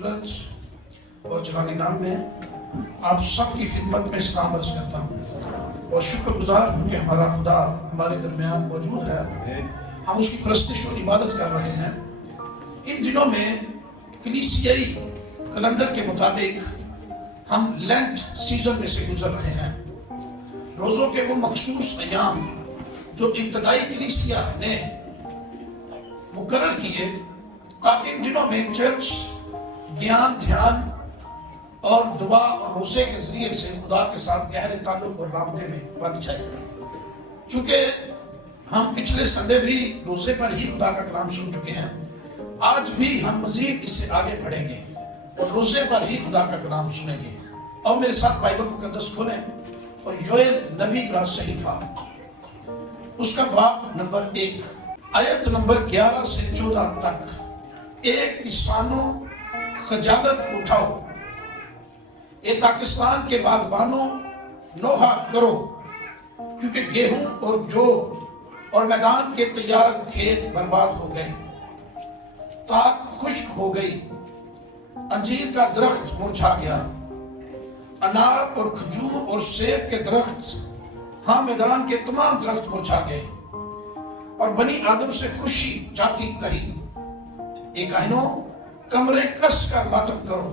सूरज और जलाली नाम में आप सबकी खिदमत में सलाम अर्ज करता हूँ और शुक्रगुजार हूँ कि हमारा खुदा हमारे दरमियान मौजूद है। हम उसकी परस्तिश और इबादत कर रहे हैं। इन दिनों में कलीसियाई कैलेंडर के मुताबिक हम लेंट सीजन में से गुजर रहे हैं। रोज़ों के वो मखसूस अयाम जो इब्तदाई कलीसिया ने मुकर्रर किए ताकि इन दिनों में चर्च ज्ञान, ध्यान और दुआ और रोज़े के जरिए से खुदा के साथ गहरे ताल्लुक और राबते में बंध जाए। चूँकि हम पिछले संडे भी रोज़े पर ही खुदा का कलाम सुन चुके हैं, आज भी हम मजीद इससे आगे बढ़ेंगे और रोज़े पर ही खुदा का कलाम सुनेंगे। और मेरे साथ बाइबल मुकद्दस खोलें और योएल नबी का सहीफा उसका बाब नंबर 1 आयत नंबर 11 से 14 तक। एक किसानों खजालत उठाओ, ए पाकिस्तान के बागबानों नोहा करो, क्योंकि गेहूं और जौ और मैदान के तैयार खेत बर्बाद हो गए, ताक खुश्क हो गई, अंजीर का दरख्त मुरझा गया, अनार और खजूर और सेब के दरख्त, हाँ मैदान के तमाम दरख्त मुरझा गए और बनी आदम से खुशी जाती रही। एक काहिनों कमरे कस कर मातम करो,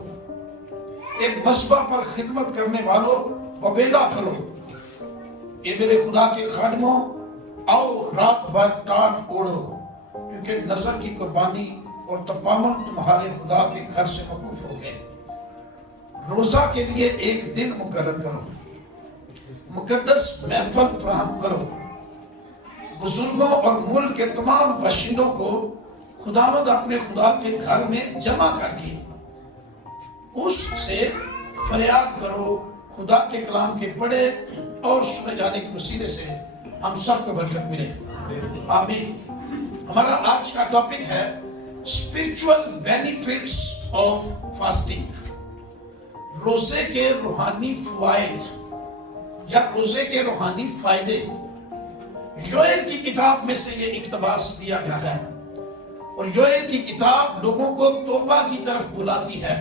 एक मस्बा पर खिदमत करने वालों बवेला करो। ये मेरे खुदा के खादमों आओ रात भर टाट ओढ़ो, क्योंकि नजर की कुर्बानी और तपामन तुम्हारे खुदा के घर से मकरूफ हो गए। रोजा के लिए एक दिन मुकर्रर करो, मुकद्दस महफल फराहम करो, बुजुर्गों और मुल्क के तमाम बशिंदों को खुदावंद अपने खुदा के घर में जमा करके उससे फरियाद करो। खुदा के कलाम के पढ़े और सुने जाने के वसीले से हम सबको बरकत मिले, आमीन। हमारा आज का टॉपिक है स्पिरिचुअल बेनिफिट्स ऑफ फास्टिंग, रोजे के रूहानी फवाइद या रोजे के रूहानी फायदे। योएल की किताब में से ये इक्तबास दिया गया है और योएल की किताब लोगों को तौबा की तरफ बुलाती है।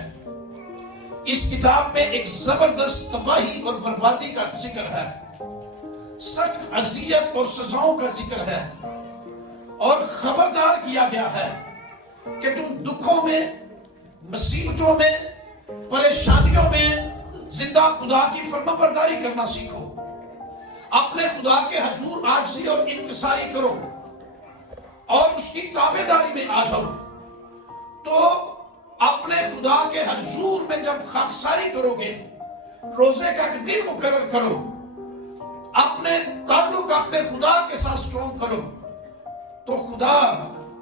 इस किताब में एक जबरदस्त तबाही और बर्बादी का जिक्र है, सख्त अजियत और सजाओं का जिक्र है और खबरदार किया गया है कि तुम दुखों में, मुसीबतों में, परेशानियों में जिंदा खुदा की फरमाबरदारी करना सीखो। अपने खुदा के हुजूर आजिज़ी और इनकिसारी करो और उसकी ताबेदारी में आ जाओ। तो अपने खुदा के हुजूर में जब खाकसारी करोगे, रोजे का एक दिन मुकर्रर करो, अपने ताल्लुक अपने खुदा के साथ स्ट्रॉन्ग करो, तो खुदा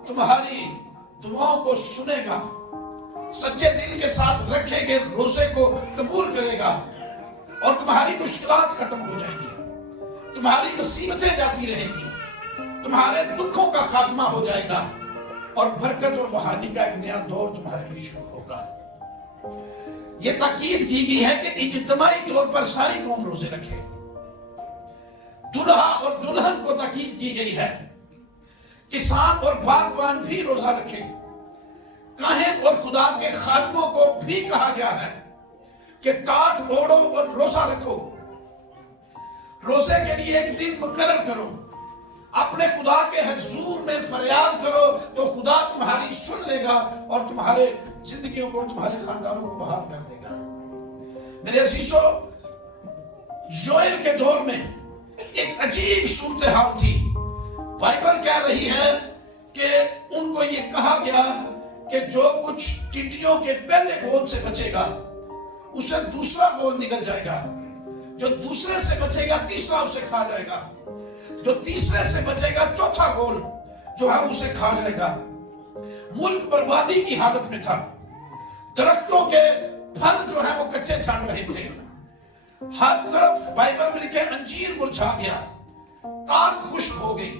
तुम्हारी दुआओं को सुनेगा, सच्चे दिल के साथ रखेंगे, रोजे को कबूल करेगा और तुम्हारी मुश्किलात खत्म हो जाएगी, तुम्हारी मुसीबतें जाती रहेगी, तुम्हारे दुखों का खात्मा हो जाएगा और बरकत और बहाली का एक नया दौर तुम्हारे लिए शुरू होगा। यह ताकीद की गई है कि इज्तिमाई तौर पर सारी कौम रोजे रखे। दुल्हा और दुल्हन को ताकीद की गई है, किसान और बागबान भी रोजा रखे, काहिन और खुदा के खादमों को भी कहा गया है कि टाट ओढ़ो और रोजा रखो। रोजे के लिए एक दिन मुकर्रर करो, अपने खुदा के हुजूर में फरियाद करो, तो खुदा तुम्हारी सुन लेगा और तुम्हारे जिंदगियों को, तुम्हारे खानदानों को बहाल कर देगा। मेरे अजीजों, योएल के दौर में एक अजीब सूरत हाल थी। बाइबल कह रही है कि उनको ये कहा गया कि जो कुछ टिड्डियों के पहले गोल से बचेगा उसे दूसरा गोल निकल जाएगा, जो दूसरे से बचेगा तीसरा उसे खा जाएगा, जो तीसरे से बचेगा चौथा गोल जो है उसे खा जाएगा। मुल्क बर्बादी की हालत में था, दरख्तों के फल जो है वो कच्चे छाड़ रहे थे, हर तरफ बाइबल में लिखे अंजीर मुरझा गया, ताक खुश्क हो गई,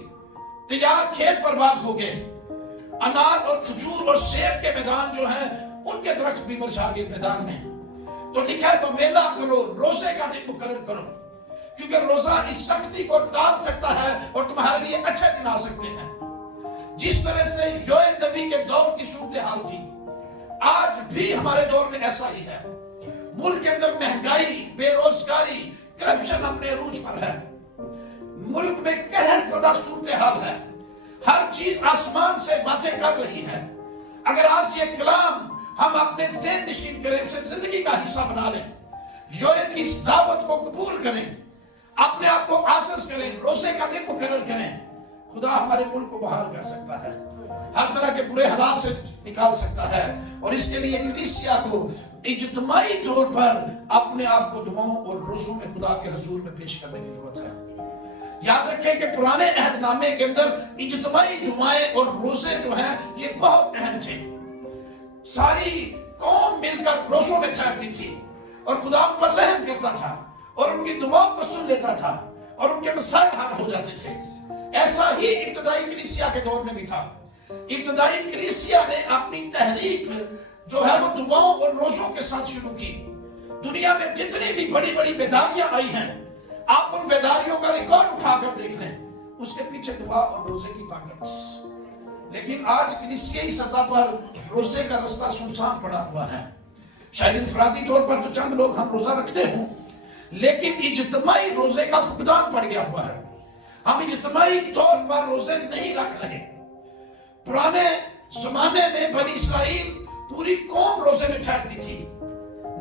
तैयार खेत बर्बाद हो गए, अनार और खजूर और सेब के मैदान जो है उनके दरख्त भी मुरझा गए मैदान में। तो लिखा है बवेला करो, रोजे का दिन मुकर्रर करो, क्योंकि रोजा इस सख्ती को टाल सकता है और तुम्हारे लिए अच्छे दिन आ सकते हैं। जिस तरह से योएल नबी के दौर की सूरत हाल थी, आज بھی ہمارے دور میں ایسا ہی ہے. ملک کے اندر مہنگائی، بے روزگاری، کرپشن اپنے عروج پر ہے. ملک میں قہر زدہ صورتحال ہے. ہر چیز آسمان سے باتیں کر رہی ہے. اگر آج یہ کلام ہم اپنے ذہن نشین کریں، اسے زندگی کا حصہ بنا لیں، یوئیل کی اس دعوت کو قبول کریں، اپنے آپ کو عاجز کریں، روزے کا دن مقرر کریں، خدا ہمارے ملک کو بحال کر سکتا ہے، ہر طرح کے برے حالات سے نکال سکتا ہے. اور اس کے لیے کلیسیا کو اجتماعی طور پر اپنے آپ کو دعاؤں اور روزوں میں خدا کے حضور میں پیش کرنے کی ضرورت ہے. یاد رکھیں کہ پرانے عہد نامے کے اندر اجتماعی دعائیں اور روزے جو ہیں یہ بہت اہم تھے. ساری قوم مل کر روزوں میں ٹھہرتی تھی اور خدا ان پر رحم کرتا تھا اور ان کی دعاؤں کو سن لیتا تھا اور ان کے مسائل حل ہو جاتے تھے. ایسا ہی ابتدائی کلیسیا کے دور میں بھی تھا. ابتدائی کلیسیا نے اپنی تحریک جو ہے وہ دعاؤں اور روزوں کے ساتھ شروع کی. دنیا میں جتنی بھی بڑی بڑی بیداریاں آئی ہیں، آپ ان بیداریوں کا ریکارڈ اٹھا کر دیکھ لیں، اس کے پیچھے دعا اور روزے کی طاقت. لیکن آج کلیسیائی سطح پر روزے کا رستہ سنسان پڑا ہوا ہے. شاید انفرادی طور پر تو چند لوگ ہم روزہ رکھتے ہوں، لیکن اجتماعی روزے کا فقدان پڑ گیا ہوا ہے. ہم اجتماعی طور پر روزے نہیں رکھ رہے. پرانے زمانے میں بنی اسرائیل پوری قوم روزے میں ٹھہرتی تھی.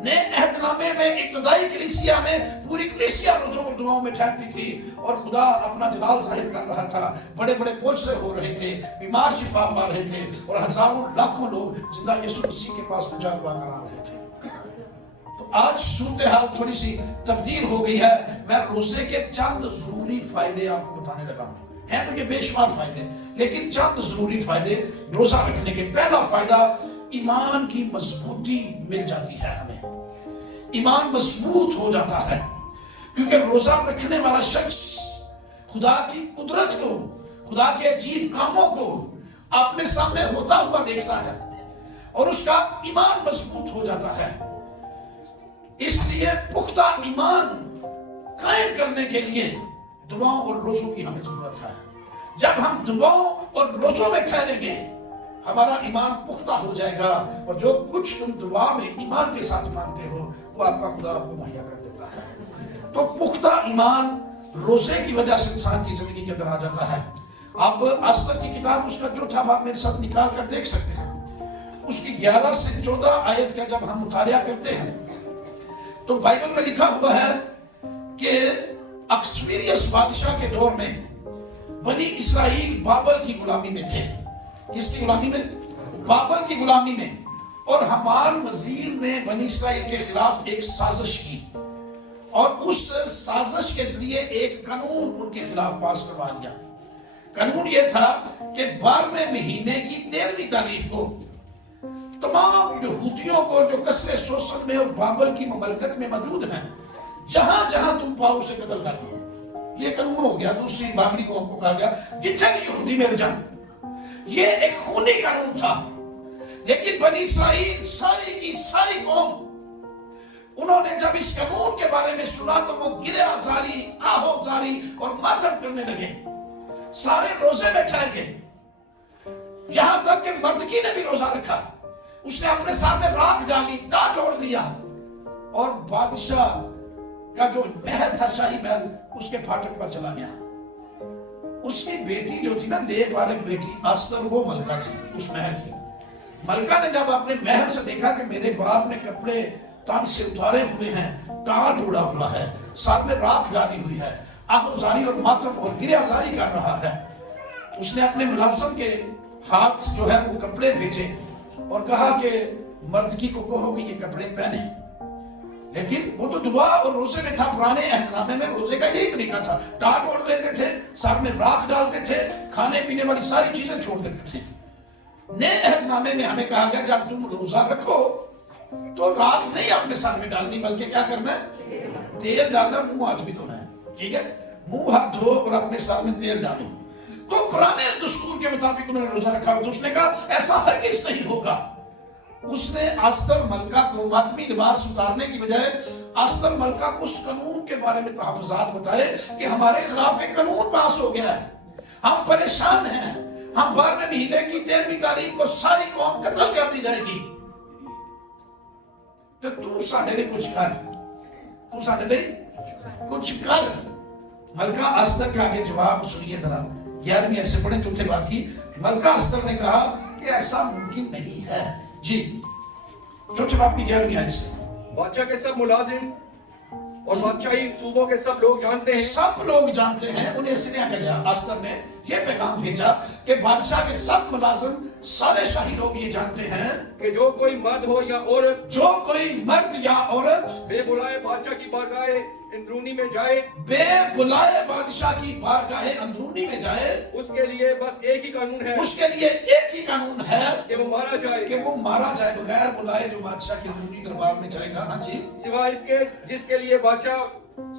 نئے عہد نامے میں ابتدائی کلیسیا میں پوری کلیسیا روزوں اور دعاؤں میں ٹھہرتی تھی اور خدا اپنا جلال ظاہر کر رہا تھا. بڑے بڑے معجزے ہو رہے تھے، بیمار شفا پا رہے تھے اور ہزاروں لاکھوں لوگ زندہ یسوع مسیح کے پاس نجات پا کر آ رہے تھے. تو آج صورتحال تھوڑی سی تبدیل ہو گئی ہے. میں روزے کے چند ضروری فائدے آپ کو بتانے لگا ہوں. ہیں تو یہ بے شمار فائدے، لیکن چند ضروری فائدے روزہ رکھنے کے. پہلا فائدہ، ایمان کی مضبوطی مل جاتی ہے. ہمیں ایمان مضبوط ہو جاتا ہے کیونکہ روزہ رکھنے والا شخص خدا کی قدرت کو، خدا کے عجیب کاموں کو اپنے سامنے ہوتا ہوا دیکھتا ہے اور اس کا ایمان مضبوط ہو جاتا ہے. اس لیے پختہ ایمان قائم کرنے کے لیے دعاؤں اور روزوں کی ہمیں ضرورت ہے. جب ہم دعاؤں اور روزوں میں ٹھہریں گے، ہمارا ایمان پختہ ہو جائے گا اور جو کچھ تم دعا میں ایمان کے ساتھ مانگتے ہو وہ آپ کا خدا آپ کو مہیا کر دیتا ہے. تو پختہ ایمان روزے کی وجہ سے انسان کی زندگی کے اندر آ جاتا ہے. آپ آستر کی کتاب اس کا چوتھا باب میرے ساتھ نکال کر دیکھ سکتے ہیں. اس کی 11 سے 14 آیت کا جب ہم مطالعہ کرتے ہیں تو بائبل میں لکھا ہوا ہے کہ اکسویریس بادشاہ کے دور میں بنی اسرائیل بابل کی غلامی میں تھے. کس کی غلامی میں؟ بابل کی غلامی میں. اور حمان وزیر نے بنی اسرائیل کے خلاف ایک سازش کی اور اس سازش کے ذریعے ایک قانون ان کے خلاف پاس کروا دیا. قانون یہ تھا کہ 12ویں مہینے کی 13ویں تاریخ کو تمام یہودیوں کو جو قصر سوسن میں اور بابل کی مملکت میں موجود ہیں، جہاں جہاں تم پاؤ اسے قتل کر دو. یہ قانون ہو گیا. دوسری بابلی قوم کو کہا گیا جتنے بھی یہودی مل جائیں. یہ ایک خونی قانون تھا. لیکن بنی اسرائیل ساری کی ساری قوم، انہوں نے جب اس قانون کے بارے میں سنا تو وہ گریہ زاری، آہو زاری اور ماتم کرنے لگے. سارے روزے میں ٹھہر گئے. یہاں تک کہ مردکی نے بھی روزہ رکھا. اس نے اپنے سامنے راکھ ڈالی، ٹاٹ اوڑھ لیا اور بادشاہ کا جو محل تھا، شاہی محل، اس کے پھاٹک پر چلا گیا. اس کی بیٹی جو تھی نا، نیب پالک بیٹی آستر، وہ ملکہ تھی اس محل کی. ملکہ نے جب اپنے محل سے دیکھا کہ میرے باپ نے کپڑے تن سے اتارے ہوئے ہیں، ٹاٹ اڑا ہوا ہے، ساتھ میں راکھ ڈالی ہوئی ہے، آہوزاری اور ماتم اور گریہ زاری کر رہا ہے، اس نے اپنے ملازم کے ہاتھ جو ہے وہ کپڑے بھیجے اور کہا کہ مردکی کو کہو کہ یہ کپڑے پہنے. لیکن وہ تو دعا اور روزے میں تھا. پرانے عہد نامے میں روزے کا یہی طریقہ تھا. ٹاٹ اوڑھ لیتے تھے، سر میں راکھ ڈالتے تھے، کھانے پینے والی ساری چیزیں چھوڑ دیتے تھے. نئے عہد نامے میں ہمیں کہا گیا جب تم روزہ رکھو تو راکھ نہیں اپنے سر میں ڈالنی، بلکہ کیا کرنا ہے؟ تیل ڈالنا، منہ ہاتھ بھی دھونا ہے. ٹھیک ہے، منہ ہاتھ دھو اور اپنے سر میں تیل ڈالو. تو پرانے دستور کے مطابق انہوں نے روزہ رکھا. تو اس نے کہا ایسا ہرگز نہیں ہوگا. اس نے آستر ملکہ کو ماتمی لباس اتارنے کی بجائے آستر ملکہ کو اس قانون کے بارے میں تحفظات بتائے کہ ہمارے خلاف ایک قانون پاس ہو گیا ہے، ہم پریشان ہیں، ہم 12ویں مہینے کی 13ویں تاریخ کو ساری قوم قتل کر دی جائے گی. تو تو ساڈے لیے کچھ کر، تو ساڈے لیے کچھ کر۔ ملکہ استر کا آگے جواب سنیے ذرا، 11ویں ایسے پڑھیں چوتھے باب کی۔ ملکہ استر نے کہا کہ ایسا ممکن نہیں ہے۔ جی چوتھے باب کی 11ویں آیت سے، بادشاہ کے سب ملازم اور بادشاہی صوبوں کے سب لوگ جانتے ہیں، سب لوگ جانتے ہیں، انہیں سنیا کر گیا۔ استر نے یہ پیغام بھیجا کہ بادشاہ کے سب ملازم، سارے شاہی لوگ یہ جانتے ہیں کہ جو کوئی مرد ہو یا عورت جو کوئی مرد یا عورت بے بلائے بادشاہ کی بارگاہ اندرونی میں جائے، بے بلائے بادشاہ کی بارگاہ اندرونی میں جائے، اس کے لیے بس ایک ہی قانون ہے اس کے لیے ایک ہی قانون ہے کہ وہ مارا جائے، کہ وہ مارا جائے، بغیر بلائے جو بادشاہ کی اندرونی دربار میں جائے گا۔ ہاں جی، سوائے اس کے جس کے لیے بادشاہ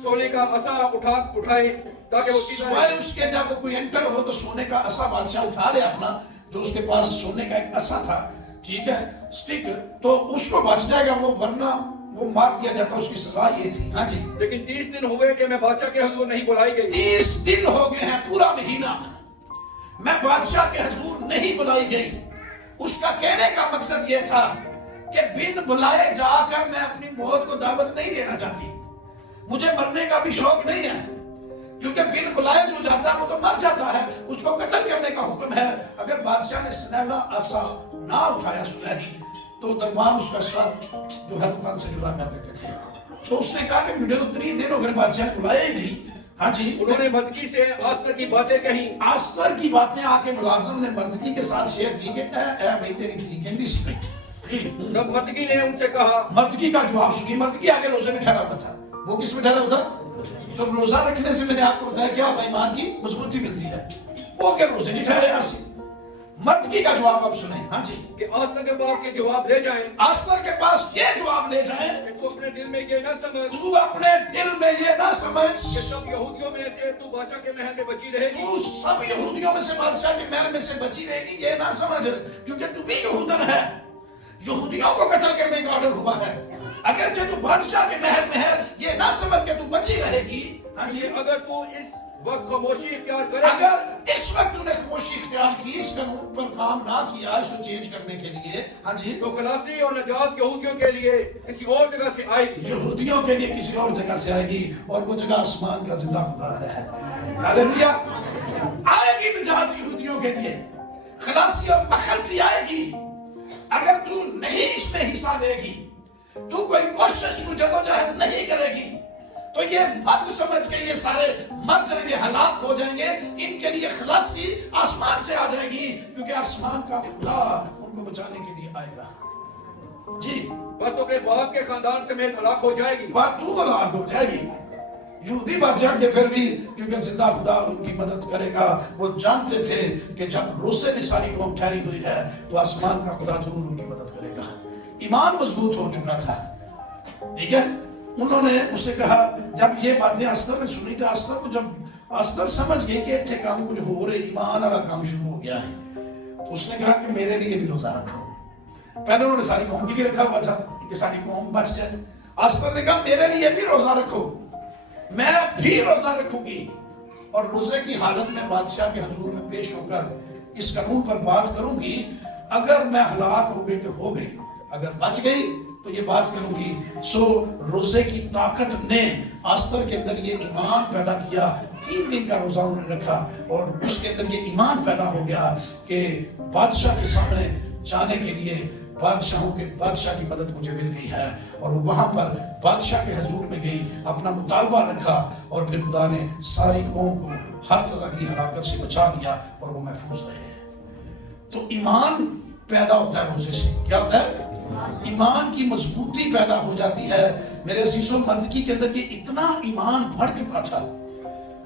سونے کا عصا اٹھائے تاکہ وہ سیدھا سوائے رہے۔ اس کے جب کوئی انٹر ہو تو سونے کا عصا بادشاہ اٹھا لے اپنا، جو اس کے پاس سونے کا ایک عصا تھا، ٹھیک ہے، سٹک، تو اس کو بچ جائے گا وہ، ورنہ وہ مار دیا جاتا۔ اس کی سزا یہ تھی۔ ہاں جی، لیکن 30 دن ہوئے کہ میں بادشاہ کے حضور نہیں بلائی گئی۔ 30 دن ہو گئے ہیں، پورا مہینہ میں بادشاہ کے حضور نہیں بلائی گئی۔ اس کا کہنے کا مقصد یہ تھا کہ بن بلائے جا کر میں اپنی موت کو دعوت نہیں دینا چاہتی، مجھے مرنے کا بھی شوق نہیں ہے، کیونکہ بن بلائے جو جاتا ہے وہ تو مر جاتا ہے، اس کو قتل کرنے کا حکم ہے۔ اگر بادشاہ نے سنہرا عصا نہ اٹھایا سنہری، تو دربان اس کا سر جو ہے تن سے جدا کر دیتے تھے۔ تو اس نے کہا کہ مجھے تو 3 دن ہو گئے بادشاہ نے بلایا ہی نہیں۔ ہاں جی، انہوں نے مردکی سے آستر کی باتیں کہیں، آستر کی باتیں آ کے ملازم نے مردکی کے ساتھ شیئر کی کہ اے بھائی تیری تھی کہندی سی بھائی۔ جب مردکی نے ان سے کہا، مردکی کا جواب سنی۔ مردکی آگے روزے میں ٹھہرا ہوا تھا۔ وہ کس میں ٹھہرا ہوا تھا؟ جب روزہ رکھنے سے میں نے آپ کو بتایا کیا ہوتا ہے، ایمان کی مضبوطی ملتی ہے۔ وہ کہ روزے نہیں ٹھہرے آسی۔ مردکی کا جواب اب سنیں۔ ہاں جی، کہ آستر کے پاس یہ جواب لے جائیں آستر کے پاس یہ جواب لے جائیں کہ تو اپنے دل میں یہ نہ سمجھ تو اپنے دل میں یہ نہ سمجھ کہ سب یہودیوں میں سے تو بادشاہ کے محل میں بچی رہے گی۔ تو سب یہودیوں میں سے بادشاہ کے محل میں سے بچی رہے گی، یہ نہ سمجھ، کیونکہ تو بھی یہودن ہے، یہودیوں کو قتل کرنے کا آرڈر ہوا ہے۔ اگرچہ تو بادشاہ کے محل میں ہے، یہ نہ سمجھ کہ تو بچی رہے گی۔ ہاں جی، اگر تو اس وقت خاموشی اختیار کرے اگر اس وقت نے خاموشی اختیار کی، اس قانون پر کام نہ کیا اس کو چینج کرنے کے لیے، ہاں جی، تو خلاصی اور نجات یہودیوں کے لیے کسی اور جگہ سے آئے گی۔ یہودیوں کے لیے کسی اور جگہ سے آئے گی، اور وہ جگہ آسمان کا زندہ خدا ہے۔ ہاللیلویا، آئے گی نجات یہودیوں کے لیے، خلاصی اور مخلصی آئے گی۔ اگر تو نہیں اس میں حصہ لے گی، تو کوئی کوشش کو جدوجہد نہیں کرے گی، تو یہ مت سمجھ کے یہ سارے مر جائیں گے، ہلاک ہو جائیں گے۔ ان کے لیے خلاصی آسمان سے آ جائے گی، کیونکہ آسمان کا خدا ان کو بچانے کے لیے آئے گا۔ جی، پر تو اپنے باپ کے خاندان سمیت ہلاک ہو جائے گی۔ بات تو ہلاک ہو جائے گی۔ یہودی بادشاہ کے پھر بھی کیونکہ زندہ خدا ان کی مدد کرے گا، وہ جانتے تھے کہ جب روزے میں ساری قوم ٹھہری ہوئی ہے تو آسمان کا خدا ضرور ان کی مدد کرے گا۔ ایمان مضبوط ہو چکا تھا، ٹھیک ہے۔ انہوں نے اسے کہا، جب یہ باتیں استر نے سنی تھا، استر کو جب استر سمجھ گئی کہ اتنے کام کچھ ہو رہے، ایمان والا کام شروع ہو گیا ہے، اس نے کہا کہ میرے لیے بھی روزہ رکھو۔ پہلے انہوں نے ساری قوم کے لیے رکھا ہوا تھا کہ ساری قوم بچ جائے۔ استر نے کہا میرے لیے بھی روزہ رکھو، میں بھی روزہ رکھوں گی، اور روزے کی حالت میں بادشاہ کے حضور میں پیش ہو کر اس قانون پر بات کروں گی۔ اگر میں ہلاک ہو گئی تو ہو گئی، اگر بچ گئی تو یہ بات کروں گی۔ سو روزے کی طاقت نے آستر کے اندر یہ ایمان پیدا کیا۔ 3 دن کا روزہ انہوں نے رکھا، اور اس کے اندر یہ ایمان پیدا ہو گیا کہ بادشاہ کے سامنے جانے کے لیے بادشاہ کی مدد مجھے مل گئی ہے۔ اور وہ وہاں پر بادشاہ کے حضور میں گئی، اپنا مطالبہ رکھا، اور پھر خدا نے ساری قوم کو ہر طرح کی ہلاکت سے بچا دیا، اور وہ محفوظ رہے۔ تو ایمان پیدا ہوتا ہے روزے سے۔ کیا ہوتا ہے؟ ایمان کی مضبوطی پیدا ہو جاتی ہے۔ میرے عزیزوں، مردکی کے اندر یہ اتنا ایمان بڑھ چکا تھا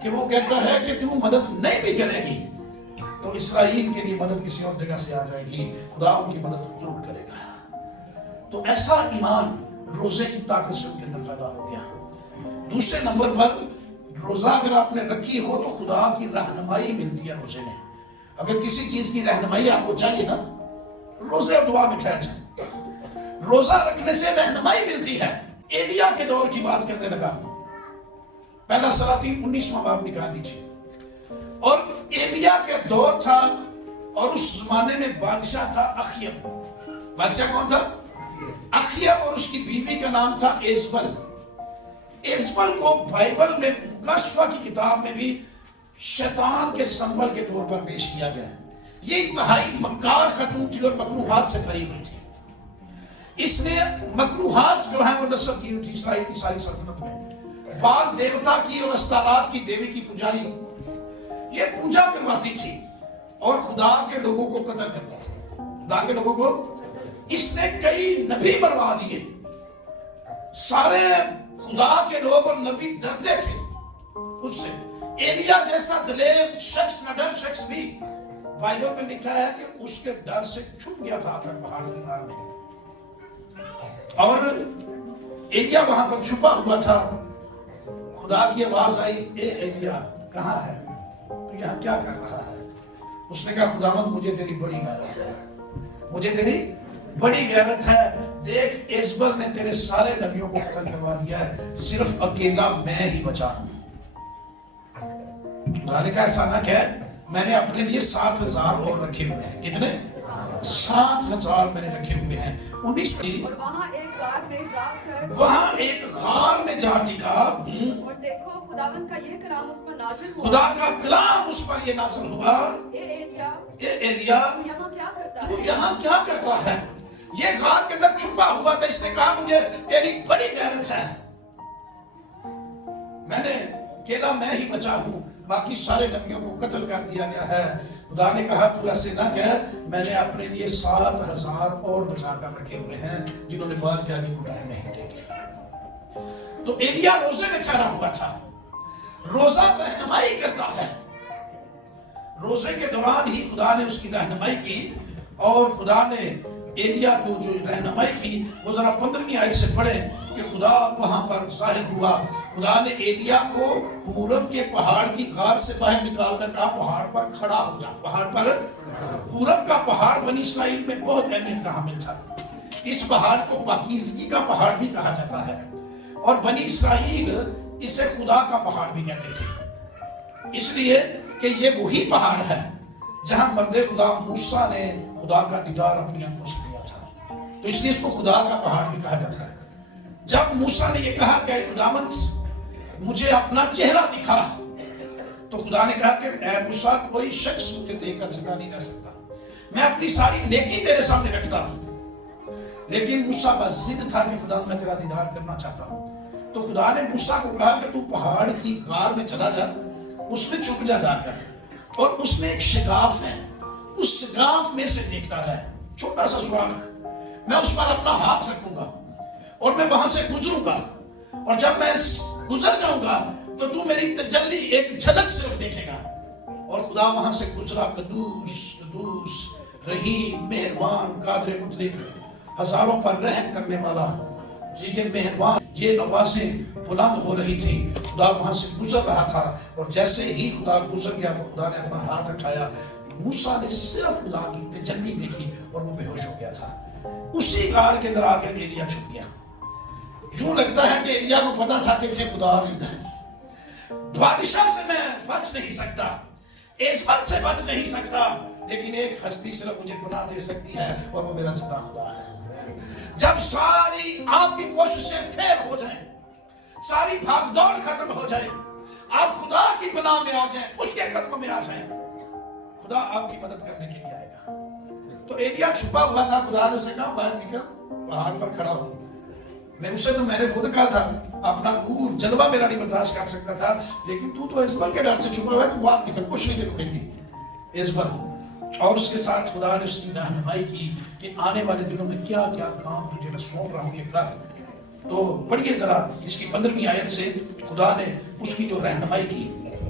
کہ وہ کہتا ہے کہ تو مدد نہیں بھی کرے گی تو اسرائیل کے لیے مدد کسی اور جگہ سے آ جائے گی، خدا ان کی مدد ضرور کرے گا۔ تو ایسا ایمان روزے کی طاقت سے ان کے اندر پیدا ہو گیا۔ دوسرے نمبر پر، روزہ اگر آپ نے رکھی ہو تو خدا کی رہنمائی ملتی ہے روزے میں۔ اگر کسی چیز کی رہنمائی آپ کو چاہیے نا، روزے اور دعا میں ٹھہر جائیں۔ روزہ رکھنے سے رہنمائی ملتی ہے۔ ایلیا کے دور کی بات کرنے لگا، پہلا سلاطین 19واں باب نکال دیجیے۔ اور ایلیا کے دور تھا، اور اس زمانے میں بادشاہ تھا اخیب۔ بادشاہ کون تھا؟ اخیب۔ किया और उसकी बीवी का नाम था एजबल। एजबल को बाइबल में मुकाशफा की किताब में भी शैतान के संबल के तौर पर पेश किया गया है। ये इंतहाई मक्कार खतून थी और मकरूहात से भरी हुई थी। इसने मकरूहात जो है वो नस्ब की हुई थी इसराइल की सारी सल्तनत में। बाल देवता की और अस्तारात की देवी की पुजारी ये पूजा करवाती थी और खुदा के लोगों को कत्ल करती थी। खुदा के लोगों को इसने कई नबी मरवा दिए। सारे खुदा के लोग और नबी डरते थे उससे। एलिया जैसा दलेर शख्स, नडर शख्स भी बाइबल में लिखा है कि उसके डर से छुप गया था आकर पहाड़ की मार में। और एलिया वहां पर छुपा हुआ था। खुदा की आवाज आई, ए एलिया कहां है, तू यहां क्या कर रहा है? उसने कहा, खुदावंद मुझे तेरी बड़ी गैरत है, मुझे तेरी बड़ी गैरत है। देख एजबल ने तेरे सारे नबियों को कत्ल करवा दिया है, सिर्फ अकेला मैं ही बचा हूं। खुदा ने कहा ऐसा ना कह, मैंने अपने लिए 7,000 और रखे हुए हैं। कितने? 7,000 मैंने रखे हुए हैं। 19 और वहाँ एक गार में जा टिका और देखो खुदावंद का यह कलाम उस पर नाज़िल हुआ। खुदा का कलाम उस पर ये नाज़िल हुआ, ए एलिया तू यहाँ क्या करता तू है? यहाँ क्या करता है? ये गार के अंदर छुपा हुआ था। इसने कहा मुझे तेरी बड़ी गैरत है, मैंने अकेला मैं ही बचा हूँ, बाकी सारे नबियों को कत्ल कर दिया गया है। खुदा ने कहा तू ऐसे ना कह, मैंने अपने लिए 7,000 और बचा कर रखे हुए हैं जिन्होंने बाल के आगे घुटने नहीं टेके। तो एलिया रोजे में ठहरा हुआ था। रोजा रहनुमाई करता है। रोजे के दौरान ही खुदा ने उसकी रहनुमाई की और खुदा ने एलिया को जो रहनुमाई की वो जरा 15वीं आयत से पढ़े कि खुदा वहां पर जाहिर हुआ। खुदा ने एलिया को पूरब के पहाड़ की गार से बाहर निकाल कर कहा, पहाड़ पर खड़ा हो जा। पहाड़ पर, पूरब का पहाड़ बनी इस्राएल में बहुत अहमियत का हामिल था। इस पहाड़ को पाकीज़गी का पहाड़ भी कहा जाता है और बनी इस्राएल इसे खुदा का पहाड़ भी कहते थे, इसलिए कि ये वही पहाड़ है जहां मर्दे खुदा मूसा ने खुदा का दीदार अपनी आंखों से किया था, तो इसलिए इसको खुदा का पहाड़ भी कहा जाता है। जब मूसा ने ये कहा कि खुदावंद मुझे अपना चेहरा दिखा, तो खुदा ने कहा कि ऐ मूसा कोई शख्स मुझे देखकर जिंदा नहीं रह सकता, मैं अपनी सारी नेकी तेरे सामने रखता हूं। लेकिन मूसा बस जिद था कि खुदा मैं तेरा दीदार करना चाहता हूं। तो खुदा ने मूसा को कहा कि तू पहाड़ की गार में चला जा, उसमें छुप जा जाकर, और उसमें एक शिगाफ है, उस शिगाफ में से देखता रहे, छोटा सा सुराख, मैं उस पर अपना हाथ रखूंगा और मैं वहां से गुजरूंगा, और जब मैं गुजर जाऊंगा तो तू मेरी तजल्ली एक झलक सिर्फ देखेगा। और खुदा वहां से गुजरा, कदूस कदूस रहीम मेहरबान कादिर मुतलिक, हजारों पर रहम करने वाला, ये मेहरबान, ये नवाज़ें बुलंद हो रही थी। खुदा वहां से गुजर रहा था और जैसे ही खुदा गुजर गया तो खुदा ने अपना हाथ उठाया, मूसा ने सिर्फ खुदा की तजल्ली देखी और वो बेहोश हो गया था। उसी गार के अंदर आकर एलिया छुप गया। यूं लगता है कि एलिया को पता था कि मुझे खुदा रिंदा है, बादशाह से मैं बच नहीं सकता, एजबल से बच नहीं सकता, लेकिन एक हस्ती सिर्फ मुझे पनाह दे सकती है और वो मेरा सदा खुदा है। जब सारी आपकी कोशिशें फेल हो जाएं, सारी भागदौड़ खत्म हो जाए, आप खुदा की पनाह में आ जाएं, उसके कदम में आ जाएं, खुदा आपकी मदद करने के लिए आएगा। तो एलिया छुपा हुआ था। खुदा ने उसे कहा बाहर निकल, पहाड़ पर खड़ा हो। मैंने खुद कहा था अपना नूर जलवा मेरा नहीं बर्दाश्त कर सकता था, लेकिन तू तो इजबल के डर से छुपा हुआ है, तू बाहर निकल, कुछ नहीं तेरे को कहती इजबल। और उसके साथ खुदा ने उसकी रहनुमाई की कि आने वाले दिनों में क्या क्या काम तुझे मैं सौंप रहा हूं ये कर। तो पढ़िए जरा इसकी 15वीं आयत से खुदा ने उसकी जो रहनुमाई की।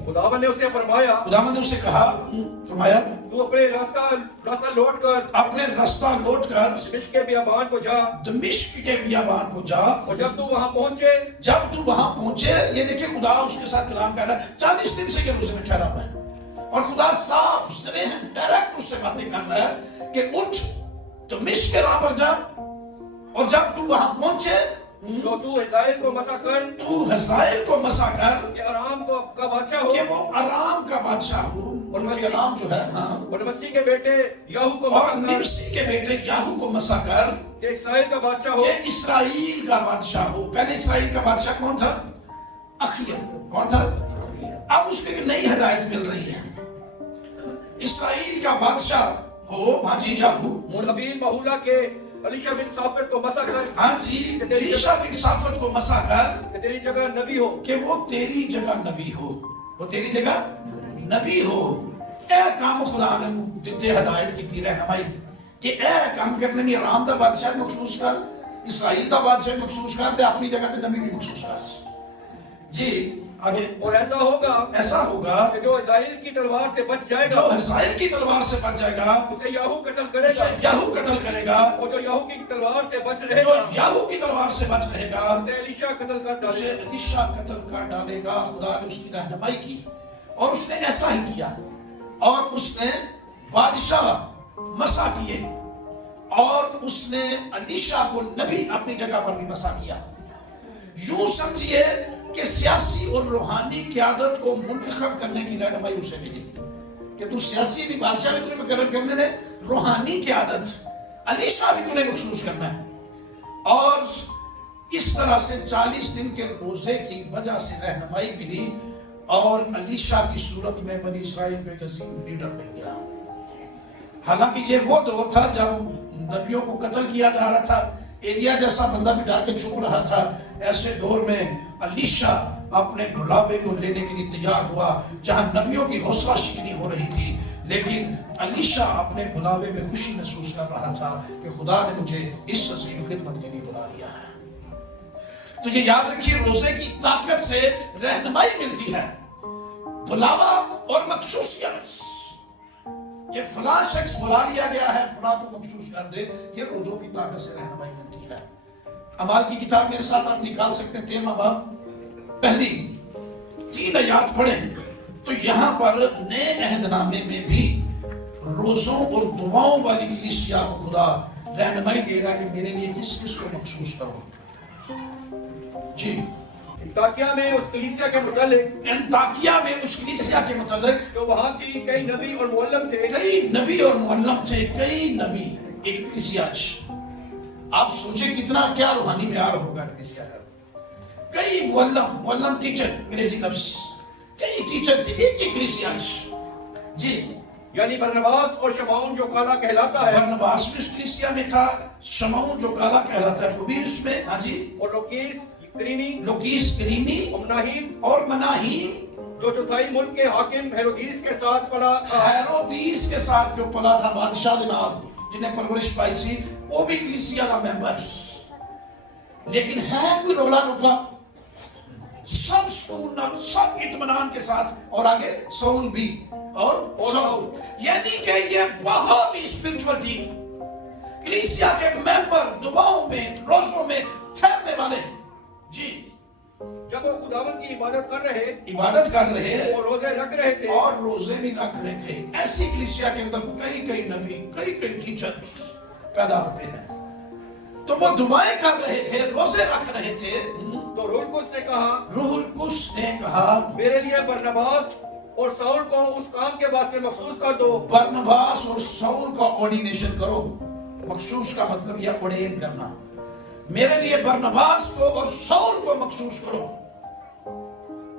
खुदावंद ने उसे फरमाया, खुदावंद ने उसे कहा, फरमाया तू अपने रास्ता लौट कर दमिश्क के बियाबान को जा, दमिश्क के बियाबान को जा, और जब तू वहां पहुंचे, ये देखिए खुदा उसके साथ कलाम कर रहा है। 40 दिन से ये रोजे में ठहरा हुआ है और खुदा साफ सरेह डायरेक्ट उससे बातें कर रहा है कि उठ दमिश्क के राह पर जा, और जब तू वहां पहुंचे तो तू इस्राएल को मसा कर तू हज़ाएल को मसा कर कि आराम को का बादशाह हो कि वो आराम का बादशाह हो। उनके आराम जो है, हाँ, और मसीह के बेटे याहू को मसा और कर निमसी के बेटे याहू को मसा कर कि इस्राएल का बादशाह हो। ये इस्राएल का बादशाह हो। पहले इस्राएल का बादशाह कौन था? अखिया। कौन था? अब उसको एक नई हिदायत मिल रही है, इस्राएल का बादशाह हो। हाँ जी, याहू। मुर्हबीन महूला के अलीशा बिन साफत को मसा कर हाँ जी, एलीशा बिन साफत को मसा कर कि तेरी जगह नबी हो। कि वो तेरी जगह नबी हो, वो तेरी जगह नबी हो। ए काम खुदा ने दिते हिदायत की थी रहनुमाई कि ए काम करने में आराम दा बादशाह मखसूस कर, इस्राएल दा बादशाह मखसूस कर, ते अपनी जगह ते नबी भी मखसूस कर। जी आगे। और ऐसा होगा कि जो इस्राएल की तलवार से बच जाएगा, जो इस्राएल की तलवार से बच जाएगा, उसे याहू कत्ल उसे करेगा। याहू कत्ल करेगा। और जो याहू की तलवार से बच जो रहेगा, याहू की तलवार से बच रहेगा, उसे एलीशा कत्ल कर उसे डालेगा। एलीशा कत्ल कर डालेगा। खुदा ने उसकी रहनुमाई की और उसने ऐसा ही किया, और उसने बादशाह मसा किए, और उसने एलीशा को नबी अपनी जगह पर भी मसा किया। यूं समझिए कि सियासी और रूहानी क़यादत को मुंतखब करने की रहनुमाई उसे मिली कि तू सियासी भी, बादशाह भी तुझे मुकर्रर करने ने, रूहानी क़यादत एलीशा भी तूने मखसूस करना है। और इस तरह से 40 दिन के रोजे की वजह से रहनुमाई मिली, और एलीशा की सूरत में बनी इस्राएल को एक अजीम लीडर मिल गया। हालांकि ये वो दौर था जब नबियों को कत्ल किया जा रहा था, एलिया जैसा बंदा भी डर के छुप रहा था। ऐसे दौर में एलीशा अपने बुलावे को लेने के लिए तैयार हुआ, जहां नबियों की हौसला शिकनी हो रही थी, लेकिन एलीशा अपने बुलावे में खुशी महसूस कर रहा था कि खुदा ने मुझे इस अजीम खिदमत के लिए बुला लिया है। तो ये याद रखिए, रोजे की ताकत से रहनुमाई मिलती है, बुलावा और मखसूसियत कि फलां शख्स बुला लिया गया है, फलां को मखसूस कर दे, ये रोजों की ताकत से रहनुमाई मिलती है। अमाल की किताब मेरे साथ आप निकाल सकते हैं, 13वां बाब, पहली 3 आयत पढ़ें तो यहाँ पर नए अहदनामे में भी रोजों और दुआओं वाली कलीसिया को खुदा रहनुमाई दे रहा है कि मेरे लिए किस किस को मखसूस करो। जी, अंताकिया में उस कलीसिया के मुतालिक, अंताकिया में उस कलीसिया के मुतालिक जो वहां थी, कई नबी और मुअल्लम थे। कई नबी और मुअल्लम थे, कई नबी, एक कलीसिया। आप सोचे कितना क्या रूहानी प्यार होगा कलीसिया का। कई मुअल्लम टीचर, अंग्रेजी लफ्ज, कई टीचर थे एक ही कलीसिया। जी, यानी बरनबास और शमौन जो काला कहलाता है, बरनबास भी उस कलीसिया में था, शमौन जो काला कहलाता है वो भी उसमें। हाँ जी, और लोकीस करीमी और और मनाहीम जो चौथाई मुल्क के हाकिम हेरोदीस के साथ पड़ा, हेरोदीस के साथ जो पला था बादशाह के नाम, जिन्हें परवरिश पाई थी, वो भी कलीसिया का मेंबर। लेकिन है कोई रौला रुपा, सब सुकून, सब इत्मीनान के साथ। और आगे सऊल भी और सऊल, यानी कि ये बहुत ही स्पिरिचुअल टीम, कलीसिया के मेंबर, दुआओं में, रोजों में ठहरने वाले। जी, जब वो खुदावंद की इबादत कर रहे और रोजे रख रहे थे, और रोजे भी रख रहे थे, ऐसी कलीसिया के अंदर कई नबी, कई टीचर पैदा होते हैं। तो वो दुआएं कर रहे थे, रोजे रख रहे थे। तो रूह कुद्स ने कहा, मेरे लिए बरनबास और शाऊल को उस काम के वास्ते मखसूस कर दो। बरनबास और शाऊल का ऑर्डिनेशन करो। मखसूस का मतलब यह ऑर्डेन करना। मेरे लिए बरनबास को और शाऊल को मखसूस करो।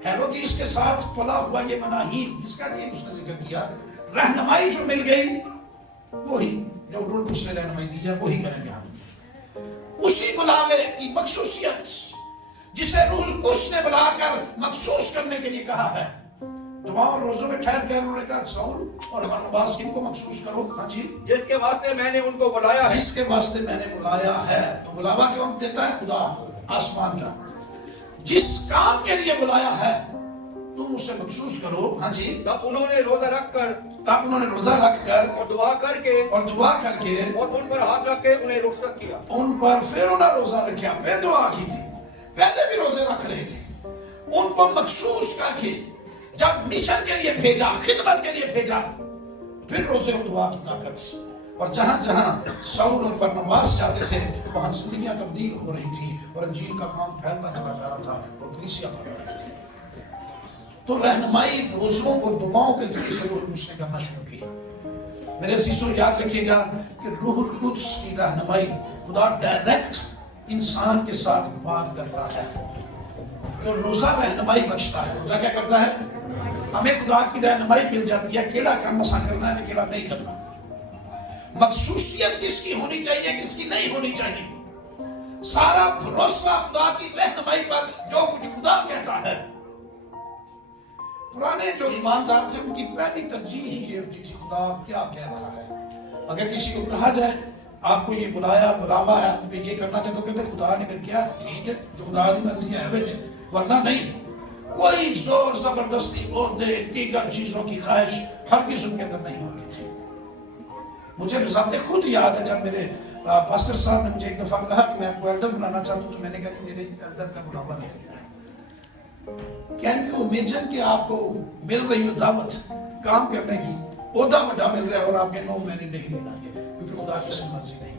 हेरोदीस के साथ पला हुआ ये मनाहीम, इसका नहीं उसने जिक्र किया। रहनुमाई जो मिल गई, वही जो रूह कुद्स ने रहनुमाई दी है, वही करेंगे हम। उसी बुलावे की मखसूसियत जिसे रूह कुद्स ने बुलाकर मखसूस करने के लिए कहा है। दुआ और रोजों में ठहर कर उन्होंने कहा, शाऊल और बरनबास इनको मखसूस करो। हाँ जी, जिसके वास्ते मैंने उनको बुलाया है। जिसके वास्ते मैंने बुलाया है। तो बुलावा कौन देता है? खुदा आसमान का। जिस काम के लिए बुलाया है तुम उसे मखसूस करो। हाँ जी, तब उन्होंने रोजा रख कर और दुआ करके और उन पर हाथ रख के उन्हें रुखसत किया। उन पर फिर उन्हें रोजा रखा, फिर दुआ की थी। पहले भी रोजे रख रहे थे, उनको मखसूस करके जब मिशन के लिए भेजा, खिदमत के लिए भेजा, फिर रोजे और दुआ की ताकत। اور جہاں جہاں سول اور برنباس جاتے تھے وہاں زندگیاں تبدیل ہو رہی تھی اور انجیل کا کام پھیلتا چلا جا رہا تھا اور کلیسیا بڑھ رہی تھی. تو رہنمائی روزوں اور دعاؤں کے ذریعے سے روح القدس نے کرنا شروع کی. میرے عزیزوں یاد رکھیے گا کہ روح القدس کی رہنمائی خدا ڈائریکٹ انسان کے ساتھ بات کرتا ہے. تو روزہ رہنمائی بخشتا ہے. روزہ کیا کرتا ہے؟ ہمیں خدا کی رہنمائی مل جاتی ہے کیڑا کام اساں کرنا ہے کیڑا نہیں کرنا. مخصوصیت کس کی ہونی چاہیے کس کی نہیں ہونی چاہیے. سارا بھروسہ خدا کی رہنمائی پر جو کچھ خدا کہتا ہے. پرانے جو ایماندار تھے ان کی پہلی ترجیح ہی یہ ہوتی تھی خدا کیا کہہ رہا ہے. اگر کسی کو کہا جائے آپ کو یہ بلایا بلاوا ہے آپ یہ کرنا چاہتے تو کہتے خدا نے پھر کیا ٹھیک ہے جو خدا کی مرضی ہے بیٹے ورنہ نہیں. کوئی زور زبردستی عہدے دیگر چیزوں کی خواہش ہر قسم کے اندر نہیں ہوتی تھی. مجھے بذات خود یاد ہے جب میرے پاسٹر صاحب نے مجھے ایک دفعہ کہا کہ میں آپ کو ایلڈر بنانا چاہتا ہوں تو میں نے کہا کہ میرے ایلڈر کا بلاوا نہیں ہے. کین یو امیجن کہ آپ کو مل رہی ہو دعوت کام کرنے کی عہدہ بڑا مل رہا ہے اور آپ کے نو میں نے نہیں لینا ہے کیونکہ خدا کی سے مرضی نہیں.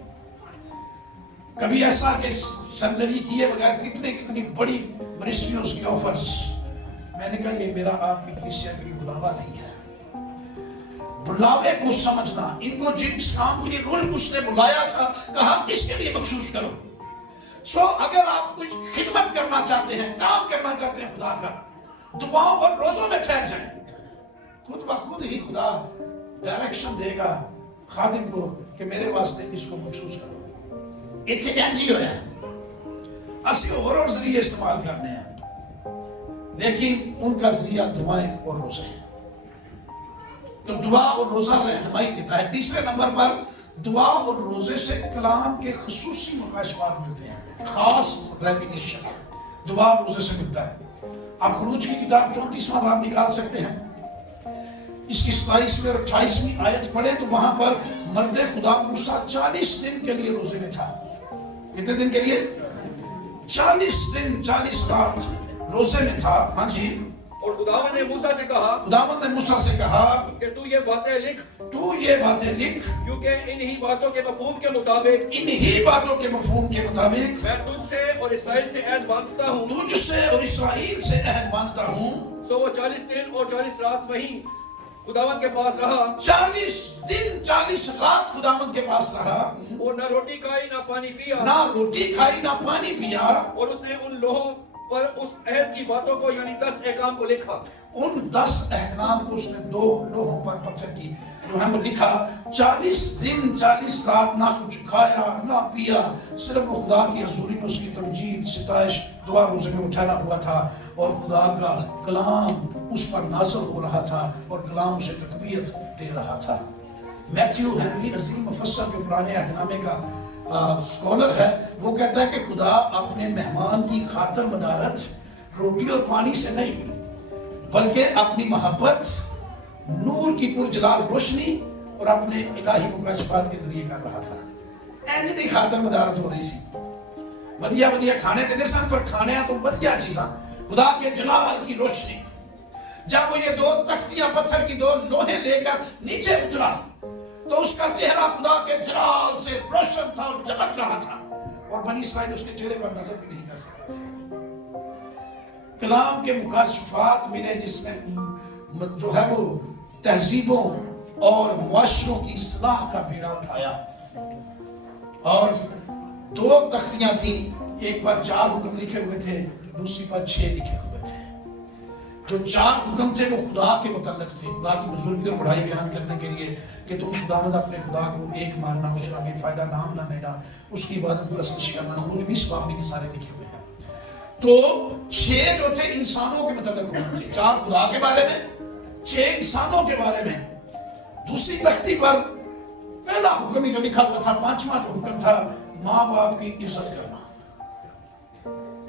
کبھی ایسا کہ سرنری کیے بغیر کتنی بڑی منسٹریز کی آفرز. میں نے کہا یہ میرا آپ کی کلیسیا کے لیے بلاوا نہیں ہے. بلاوے کو سمجھنا ان کو جس کام کے لیے روح القدس نے بلایا تھا کہا اس کے لیے مخصوص کرو. سو اگر آپ کچھ خدمت کرنا چاہتے ہیں کام کرنا چاہتے ہیں خدا کا دعاؤں اور روزوں میں ٹھہر جائیں. خود بخود ہی خدا ڈائریکشن دے گا خادم کو کہ میرے واسطے اس کو مخصوص کرو. اتنے NGO ہے اسی اور ذریعے استعمال کرنے ہیں لیکن ان کا ذریعہ دعائیں اور روزے ہیں. تو دعا اور روزہ رہنمائی دیتا ہے. تیسرے نمبر پر دعا اور روزے سے کلام کے خصوصی مکاشفات ملتے ہیں. خاص ریویلیشن دعا اور روزے سے ملتا ہے. آپ خروج کی کتاب 34واں باب نکال سکتے ہیں. اس کی 27ویں اور 28ویں آیت پڑھیں تو وہاں پر مرد خدا موسیٰ 40 دن کے لیے روزے میں تھا. کتنے دن کے لیے؟ 40 دن 40 رات روزے میں تھا. ہاں جی. اور خداوند نے موسیٰ سے کہا کہ تو یہ باتیں لکھ کیونکہ انہی باتوں کے مفہوم کے مطابق میں تجھ سے اور اسرائیل سے عہد باندھتا ہوں. سو وہ 40 دن اور 40 رات وہیں خداوند کے پاس رہا. 40 دن 40 رات خداوند کے پاس رہا. اور نہ روٹی کھائی نہ پانی پیا. اور اس نے ان لوہوں پر اس عہد کی باتوں کو یعنی 10 احکام کو لکھا. ان 10 احکام کو اس نے 2 لوہوں پر پتھر کی جو ہے وہ لکھا. 40 دن 40 رات نہ کچھ کھایا نہ پیا صرف وہ خدا کی حضوری میں اس کی تمجید ستائش دعا روزے میں ٹھہرا ہوا تھا اور خدا کا کلام اس پر نازل ہو رہا تھا اور کلام اسے تقویت دے رہا تھا. میتھیو ہینری عظیم مفسر جو پرانے عہد نامے کا سکولر ہے وہ کہتا ہے کہ خدا اپنے مہمان کی خاطر مدارت روٹی اور پانی سے نہیں بلکہ اپنی محبت نور کی پرجلال روشنی اور اپنے الہی مکاشفات کے ذریعے کر رہا تھا. اینج دی خاطر مدارت ہو رہی سی. ودیا کھانے دینے سن پر کھانے تو ودیا چیزاں خدا کے جلال کی روشنی. جب وہ یہ 2 تختیاں پتھر کی 2 لوہے لے کر نیچے اترا تو اس کا چہرہ خدا کے جلال سے روشن تھا اور چمک رہا تھا اور بنی اسرائیل اس کے چہرے پر نظر بھی نہیں کر سکتے تھے. کلام کے مکاشفات ملے جس نے جو ہے وہ تہذیبوں اور معاشروں کی اصلاح کا بیڑا اٹھایا. اور 2 تختیاں تھیں ایک پر 4 حکم لکھے ہوئے تھے دوسری پر 6 لکھے ہوئے تھے. جو 4 حکم تھے وہ خدا کے متعلق تھے خدا کی بزرگی اور بڑائی بیان کرنے کے لیے کہ تم خداوند اپنے خدا کو ایک ماننا اس کا بے فائدہ نام نہ لینا اس کی عبادت پرستش کرنا. خروج 20 باب میں سارے لکھے ہوئے ہیں. تو 6 جو تھے انسانوں کے متعلق حکم تھے 4 خدا کے بارے میں 6 انسانوں کے بارے میں. دوسری تختی پر پہلا حکم ہی جو لکھا ہوا تھا 5واں جو حکم تھا ماں باپ کی عزت کرنا.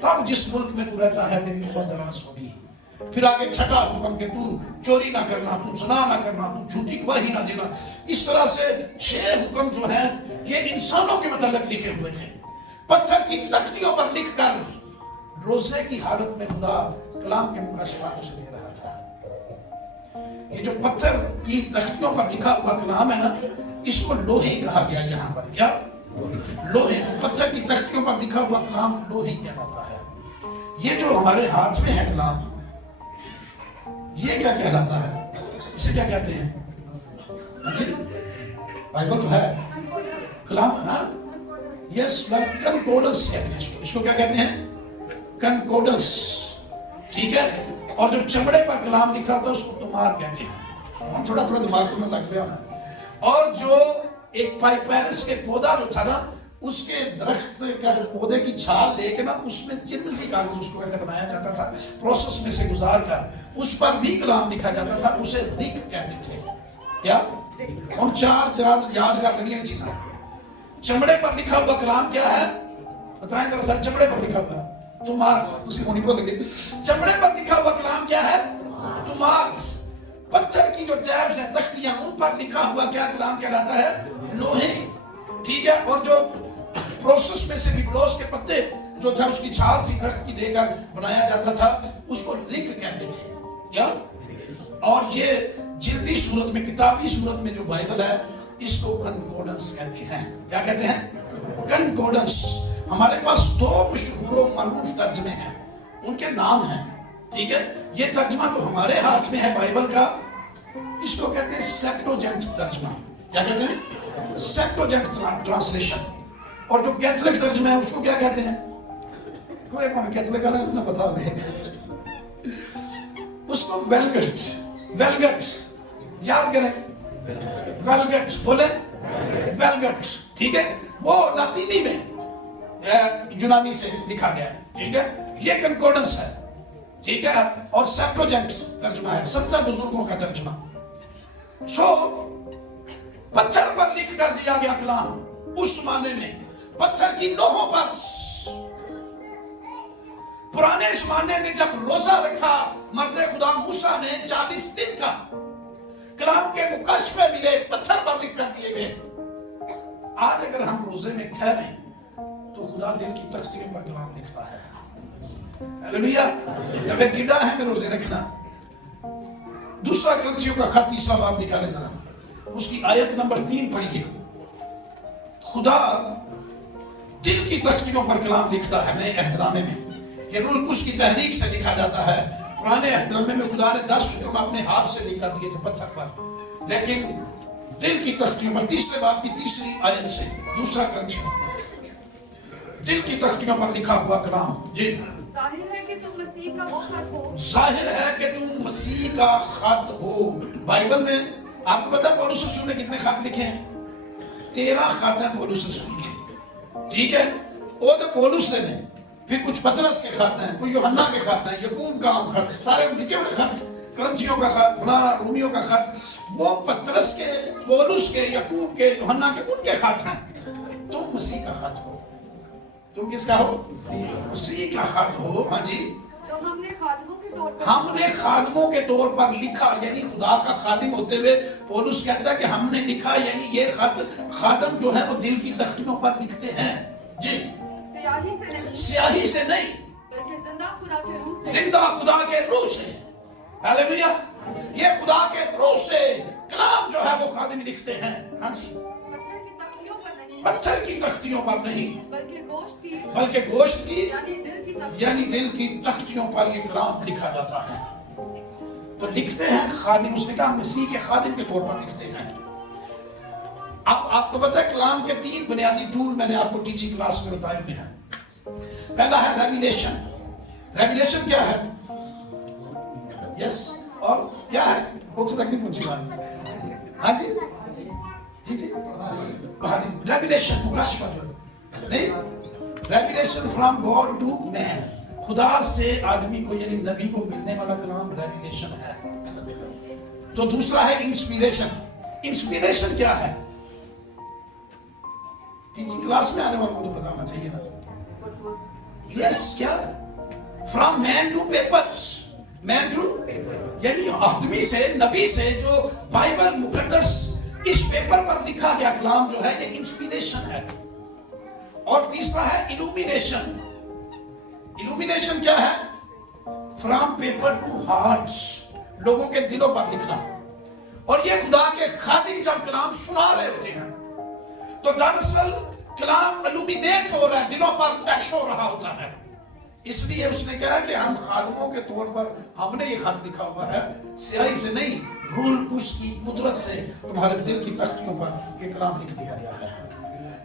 تب جس ملک میں تو رہتا ہے تیری عمر دراز ہوگی. پھر آگے 6واں حکم کہ تو چوری نہ کرنا تو زنا نہ کرنا تو جھوٹی گواہی نہ دینا. اس طرح سے 6 حکم جو ہیں یہ انسانوں کے متعلق لکھے ہوئے تھے. پتھر کی تختیوں پر لکھ کر روزے کی حالت میں خدا کلام کے مکاشفات اسے دے رہا تھا. یہ جو پتھر کی تختیوں پر لکھا ہوا کلام ہے نا، اس کو لوہی کہا گیا یہاں پر. کیا؟ لوہے. پتھر کی تختیوں پر لکھا ہوا کلام لوہی کہلاتا ہے. یہ جو ہمارے ہاتھ میں ہے کلام، یہ کیا کہلاتا ہے؟ اسے کیا کہتے ہیں؟ بائبل تو ہے، کلام ہے نا. یس، کنکورڈنس کہتے ہیں اس کو. کیا کہتے ہیں؟ کنکورڈنس. ٹھیک ہے. اور جو چمڑے پر کلام لکھا تھا اس کو تمار کہتے ہیں. ہم تھوڑا دماغ میں لگ گیا نا. اور جو ایک پائپیرس کے پودا جو تھا نا، اس کے درخت کا جو پودے کی چھال لے کے نا، اس میں چرمسی کاغذ اس کو بنایا جاتا تھا، پروسیس میں سے گزار کر اس پر بھی کلام لکھا جاتا تھا. اسے ریک کہتے تھے. کیا؟ اور چار یاد کر لینی چیزیں. چمڑے پر لکھا ہوا کلام کیا ہے؟ بتائیں ذرا سر. چمڑے پر لکھا ہوا چمڑے پر لکھا ہوا کلام کیا ہے؟ تماس. پتھر کی جو ٹیبز ہیں، تختیاں، ان پر لکھا ہوا کیا کلام کہلاتا ہے؟ لوہے. ٹھیک ہے. اور جو پروسیس میں سے بگلوس کے پتے جو تھا، اس کی چھال تھی درخت کی دے کر بنایا جاتا تھا، اس کو رک کہتے تھے. کیا؟ اور یہ جلدی صورت میں، کتابی صورت میں جو بائبل ہے، اس کو کنکورڈنس کہتے ہیں. کیا کہتے ہیں؟ کنکورڈنس. ہمارے پاس دو مشہور و معروف ترجمے ہیں، ان کے نام ہیں. ٹھیک ہے. یہ ترجمہ جو ہمارے ہاتھ میں ہے بائبل کا، اس کو کہتے ہیں سیپٹوجینٹ ترجمہ. کیا کہتے ہیں؟ سیپٹوجینٹ ٹرانسلیشن. اور جو کیتھولک ترجمہ ہے اس کو کیا کہتے ہیں؟ کوئی کیتھولک والا نہ بتا دے. اس کو ویلگٹ. ویلگٹ یاد کریں. ویلگٹ بولے. ویلگٹ. ٹھیک ہے. وہ لاطینی میں یونانی سے لکھا گیا ہے. ٹھیک ہے. یہ کنکورڈنس ہے. ٹھیک ہے. اور سیپٹوجینٹ ترجمہ ہے، 70 بزرگوں کا ترجمہ. سو پتھر پر لکھ کر دیا گیا کلام اس زمانے میں، پتھر کی لوہوں پر. پرانے زمانے میں جب روزہ رکھا مرد خدا موسیٰ نے 40 دن کا، کلام کے مکاشفے ملے، پتھر پر لکھ کر دیے گئے. آج اگر ہم روزے میں ٹھہریں تو خدا دل کی تختیوں پر کلام لکھتا ہے. ہلیلویا. جب ایک گڈا ہے میں روزے رکھنا. دوسرا کرنتھیوں کا خط 3 باب نکالے ذرا، اس کی آیت نمبر 3 پڑھیے. خدا دل کی تختیوں پر کلام لکھتا ہے. نئے عہد نامے میں یہ روح القدس کی تحریک سے لکھا جاتا ہے. پرانے عہد نامے میں خدا نے 10 حکم اپنے ہاتھ سے لکھا دیے تھے پتھر پر، لیکن دل کی تختیوں پر 3 باب کی 3 آیت سے، دوسرا کرنتھیوں، دل کی تختیوں پر لکھا ہوا کلام. جی. ظاہر ہے کہ تم مسیح کا وہ خط ہو. ظاہر ہے کہ تم مسیح کا خط ہو. بائبل میں آپ کو پتا ہے پولس رسول نے کتنے خط لکھے ہیں؟ 13 خط ہیں پولس رسول کے. ٹھیک ہے. وہ تو پولس نے نہیں. پھر کچھ پطرس کے خط ہیں، کچھ یوحنا کے خط ہیں، یعقوب کا خط، سارے لکھے ہوئے خط، کرنتھیوں کا خط، رومیوں کا خط، وہ پطرس کے، پولس کے، یعقوب کے، یوحنا کے، ان کے خط ہیں. تم مسیح کا خط ہو. تم کس کا ہو؟ مسیح کا خط ہو. ہاں جی. تو ہم نے خادموں کے طور پر، ہم نے خادموں کے طور پر لکھا، یعنی خدا کا خادم ہوتے ہوئے پولس کہتا ہے کہ ہم نے لکھا، یعنی یہ خط خادم جو ہے وہ دل کی تختیوں پر لکھتے ہیں. جی. سیاہی سے نہیں، سیاہی سے نہیں، بلکہ زندہ خدا کے روح سے. زندہ خدا کے روح سے. ہلیلویا. یہ خدا کے روح سے کلام جو ہے وہ خادم لکھتے ہیں. ہاں جی. پتھر کی تختیوں پر نہیں، پتھر کی تختیوں پر نہیں، بلکہ گوشت کی، یعنی دل کی تختیوں پر یہ کلام لکھا جاتا ہے. تو لکھتے ہیں خادم. اس نے کہا مسیح کے خادم کے طور پر لکھتے ہیں. اب آپ کو پتا ہے کلام کے 3 بنیادی ٹول میں نے آپ کو ٹیچنگ کلاس میں بتائے ہوئے ہیں. پہلا ہے ریویلیشن. ریویلیشن کیا ہے؟ یس. اور کیا ہے؟ وہ تو تک نہیں پہنچی بات. ہاں جی. جی جی. ریویلیشن مکاشفہ جو نہیں، ریویلیشن فرام گاڈ ٹو مین. خدا سے آدمی کو یعنی نبی کو ملنے والا کلام ریویلیشن ہے. تو دوسرا ہے انسپیریشن. انسپیریشن کیا ہے؟ ٹیچنگ کلاس میں آنے والوں کو تو بتانا چاہیے نا. یس. کیا؟ From man to papers. Man to یعنی آدمی سے، نبی سے، جو بائبل مقدس اس پیپر پر لکھا گیا کلام جو ہے یہ انسپیریشن ہے. اور تیسرا ہے illumination. illumination کیا ہے؟ From paper to hearts. लोगों के दिलों पर लिखना। और ये खुदा के खादिम जब कलाम सुना रहे होते हैं तो दरअसल कलाम इल्यूमिनेट हो रहा है, दिलों पर टच हो रहा होता है। इसलिए उसने कहा कि हम खादमों के तौर पर हमने ये खत लिखा हुआ है, स्याही से नहीं, रूल कुश की कुदरत से तुम्हारे दिल की तख्तियों पर ये कलाम लिख दिया गया है।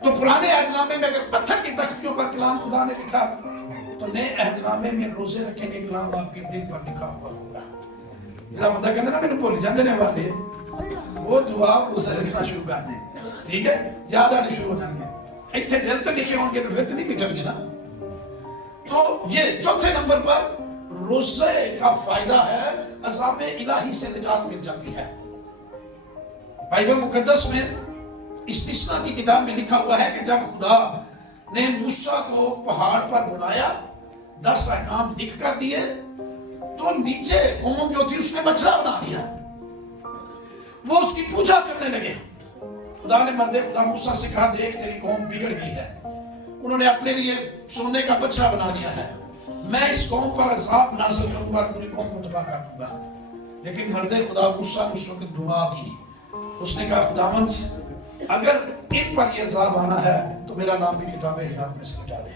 तो पुराने अहदनामे में अगर पत्थर की तख्तियों पर कलाम खुदा ने लिखा, तो नए अहदनामे में रोजे रखेंगे कलाम आपके दिल पर लिखा हुआ होगा। जरा बंदा कहते ना मैंने भूल जाते ने वाले, वो दुआ रोजे रखना शुरू कर दे, ठीक है, याद आने शुरू हो जाएंगे। इतने दिल तो लिखे होंगे तो फिर तो नहीं मिटेंगे ना। तो ये चौथे नंबर पर रोजे का फायदा है, अज़ाब इलाही से निजात मिल जाती है। बाइबल मुकद्दस में इस्तिस्ना की किताब में लिखा हुआ है कि जब खुदा ने मूसा को पहाड़ पर बुलाया, 10 अहकाम लिख कर दिए, तो नीचे कौम जो थी उसने बछड़ा बना दिया, वो उसकी पूजा करने लगे। खुदा ने मर्दे खुदा मूसा से कहा, देख तेरी कौम बिगड़ गई है, उन्होंने अपने लिए सोने का बछड़ा बना दिया है, मैं इस कौम पर अज़ाब नाज़िल करूंगा, पूरी कौम को तबाह कर दूंगा। लेकिन मर्दे खुदा मूसा ने उस वक्त दुआ की, उसने कहा खुदावंद अगर इन पर यह अज़ाब आना है तो मेरा नाम भी किताब हयात में से मिटा दे।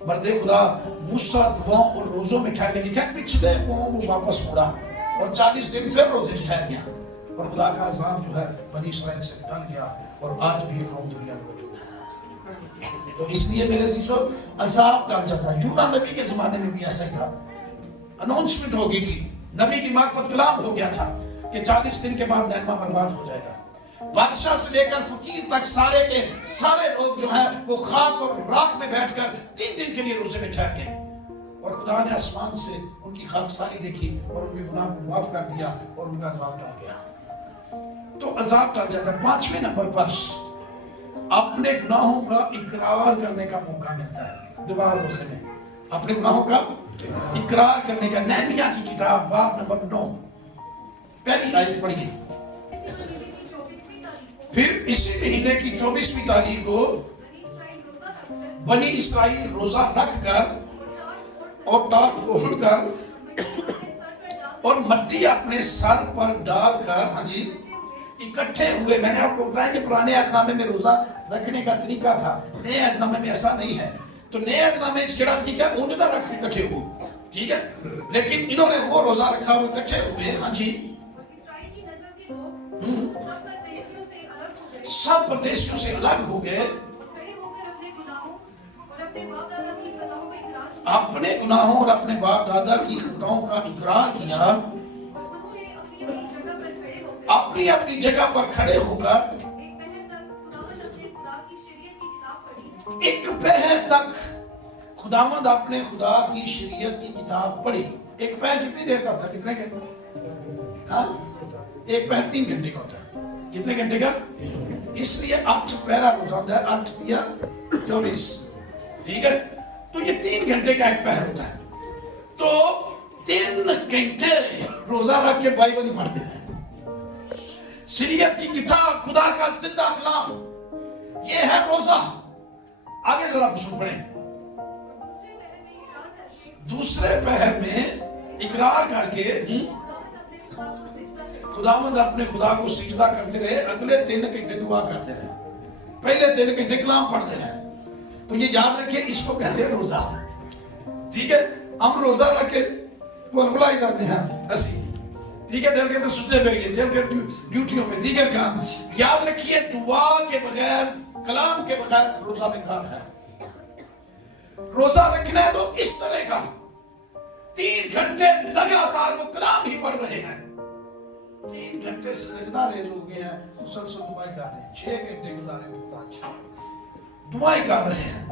मर्दे खुदा मूसा दुआओं और रोजों में ठहरने की, पिछले कौम को वापस मुड़ा और 40 दिन फिर रोजे ठहर गया, और खुदा का अज़ाब जो है बनी इस्राइल से टल गया, और आज भी कौम दुनिया में मौजूद है। तो इसलिए मेरे शिष्यों अज़ाब टल जाता है। यूना नबी के जमाने में भी ऐसा ही था, अनाउंसमेंट हो गई थी, नबी की मार्फत कलाम हो गया था कि 40 दिन के बाद नैनमा बर्बाद हो जाएगा। बादशाह से लेकर फकीर तक सारे के सारे लोग जो है वो खाक और राख में बैठकर 3 दिन के लिए रोजे में ठहर गए, और खुदा ने आसमान से उनकी खाकसारी देखी और उनके गुनाह को माफ कर दिया और उनका अज़ाब टल गया। तो अज़ाब टल जाता है। 5वें नंबर पर अपने गुनाहों का इकरार करने का मौका मिलता है। दोबारा रोजे में अपने गुनाहों का इकरार करने का। नहमिया की किताब बाब नंबर 9 पहली आयत पढ़िए। फिर इसी महीने की 24वीं तारीख को बनी इस्राइल रोजा रखकर और टाल ओढ़कर और मट्टी अपने सर पर डालकर, हाँ जी, इकट्ठे हुए। मैंने आपको बताया कि पुराने अहदनामे में रोजा रखने का तरीका था, नए अहदनामे में ऐसा नहीं है। तो नए अहदनामे में केड़ा तरीका है, ऊंटना रख इकट्ठे हुए, ठीक है, लेकिन इन्होंने वो रोजा रखा, वो इकट्ठे हुए, हाँ जी। सब प्रदेशियों से अलग हो गए, अपने गुनाहों और अपने बाप दादा की खताओं का इकरार किया, अपनी अपनी जगह पर खड़े होकर एक पहर तक खुदावंद अपने खुदा की शरीयत की किताब पढ़ी। एक पहर कितनी देर का होता है, कितने घंटे? हाँ, एक पहर 3 घंटे का होता है। कितने घंटे का? इसलिए 8 पहरा रोजा होता है, 8 दिया 24, ठीक है। तो ये 3 घंटे का एक पहर होता है। तो 3 घंटे रोजा रख के बाइबल ही पढ़ते हैं। शरीयत की किताब, खुदा का जिंदा कलाम, ये है रोजा। आगे जरा सुन पढ़े। दूसरे पहर में इकरार करके खुदावंद अपने खुदा को सिजदा करते रहे, अगले 3 घंटे दुआ करते रहे, पहले 3 घंटे कलाम पढ़ते रहे। तो ये याद रखिए, इसको कहते हैं रोजा, ठीक है। हम रोजा रख के बुलाई जाते हैं ऐसी, ठीक है, जेल के तो सुझे पे गए, जेल के ड्यूटियों में दीगर काम। याद रखिए, दुआ के बगैर, कलाम के बगैर रोजा बेकार है। रोजा रखना है तो इस तरह का 3 घंटे लगातार वो कलाम ही पढ़ रहे हैं, 3 घंटे सजदा रेज हो गए हैं, मुसलसल दुआएं कर रहे हैं, 6 घंटे गुजारे दुआएं कर रहे हैं,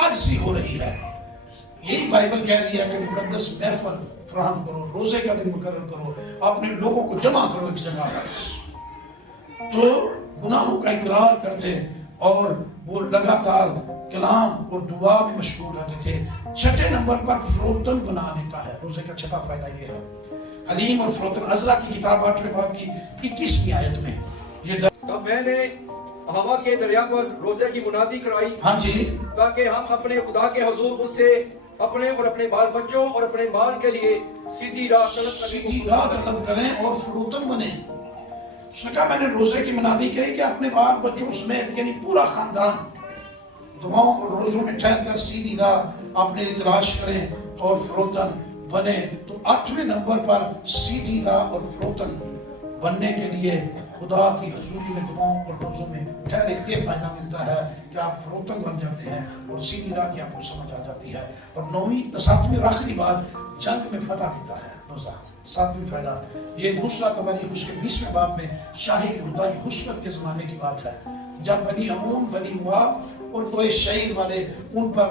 आजिज़ी हो रही है। यही बाइबल कह रही है कि मुकद्दस महफिल फराहम करो, रोजे का दिन मुकर्रर करो, अपने लोगों को जमा करो एक जगह पर। तो गुनाहों का इकरार करते और वो लगातार कलाम और दुआ में मशगूल रहते थे। 6ठे नंबर पर फरोतन बना देता है। रोजे का 6ठा फायदा ये है, हलीम और फरोतन। अज़रा की किताब 8वें बाब की 21वीं आयत में ये तो मैंने हवा के दरिया पर रोजे की मुनादी कराई, हाँ जी, ताकि हम अपने खुदा के हुजूर उससे अपने और अपने बाल बच्चों और अपने माल के लिए सीधी राह तलब करें और फरोतन बने। उसने कहा मैंने रोजे की मनादी कही कि अपने बाल बच्चों समेत यानी पूरा खानदान दुआओं और रोजों में ठहर कर सीधी राह अपने तलाश करें और फरोतन बने। तो 8वें नंबर पर सीधी राह और फरोतन बनने के लिए खुदा की हजूरी में दुआओं और रोजों में ठहरे ये फायदा मिलता है कि आप फरोतन बन जाते हैं और सीधी राह की आपको समझ आ जाती है। और 7वीं और आखिरी बात जंग में फतह देता है रोजा। 7वीं फायदा ये दूसरा तबारीख उसके 20वें बाब में शाही हुदा की हुस्नत के जमाने की बात है, जब बनी अमून बनी मुआब और कोई शहीद वाले उन पर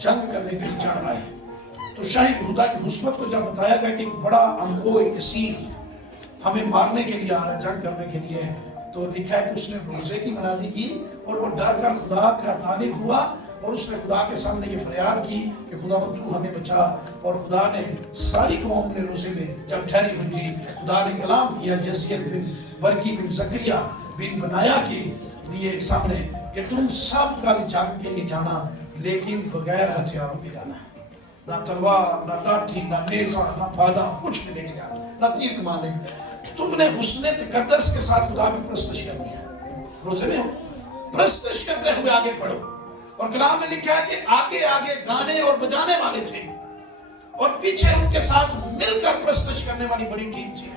जंग करने के लिए चढ़ आए। तो शाही हुदा की हुस्नत को जब बताया गया कि बड़ा अंगोई कसीर हमें मारने के लिए आ रहा है, जंग करने के लिए, तो लिखा है कि उसने रोजे की मनादी की और वो डर कर खुदा का तालिब हुआ और उसने खुदा के सामने ये फरियाद की कि खुदा तू हमें बचा। और खुदा ने सारी कौम ने रोजे में जब ठहरी हुई थी, खुदा ने कलाम किया यसीर बिन बरकी बिन जकरिया बिन बनाया के लिए सामने कि तुम सब का जंग के लिए जाना, लेकिन बगैर हथियारों के जाना है, ना तलवार ना लाठी ना नेजा ना फादा कुछ भी लेके जाना, ना तीर कमान लेके। तुमने हुस्ने तकद्दस के साथ खुदा की प्रस्तश करनी है। रोजे में हो प्रस्तश करते हुए आगे बढ़ो। और कलाम में लिखा है कि आगे आगे गाने और बजाने वाले थे और पीछे उनके साथ मिलकर प्रस्तश करने वाली बड़ी टीम थी।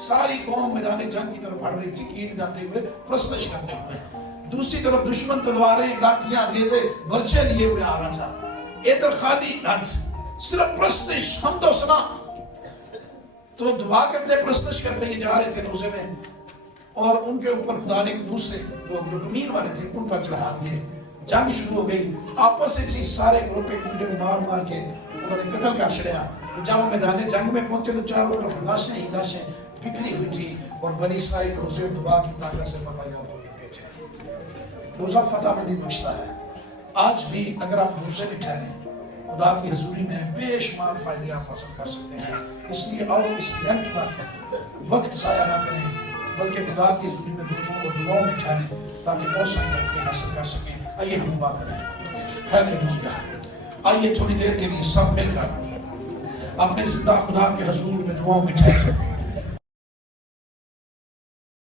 सारी कौम मैदान जंग की तरफ बढ़ रही थी, गीत गाते हुए प्रस्तश करते हुए। दूसरी तरफ दुश्मन तलवारें लाठियां नेज़े बर्छे लिए हुए आ रहा था। इधर खाली हाथ सिर्फ प्रस्तश हमद व सना। तो दुआ करते प्रस्तश करते ये जा रहे थे रोजे में और उनके ऊपर खुदा ने दूसरे लोग जो कमीन वाले थे उन पर चढ़ा दिए। जंग शुरू हो गई, आपस में थी सारे ग्रुप एक दूसरे को मार मार के उन्होंने कत्ल कर छड़िया। तो जब वो मैदान जंग में पहुंचे तो चारों तरफ लाशें ही लाशें बिखरी हुई थी और बनी इसराइल रोजे और दुआ की ताकत से फतह याब हो थे। रोजा फतह मंदी बख्शता है। आज भी अगर आप रोजे में ठहरे खुदा की हजूरी में बेशुमार फायदे आप हासिल कर सकते हैं। इसलिए आओ इस इवेंट पर वक्त ज़ाया ना करें, बल्कि खुदा की हजूरी में रोजों और दुआओं में ठहरें ताकि बहुत सारे फायदे हासिल कर सकें। आइए हम दुआ करें। हालेलुया। आइए थोड़ी देर के लिए सब मिलकर अपने जिंदा खुदा के हजूर में दुआओं में ठहरें।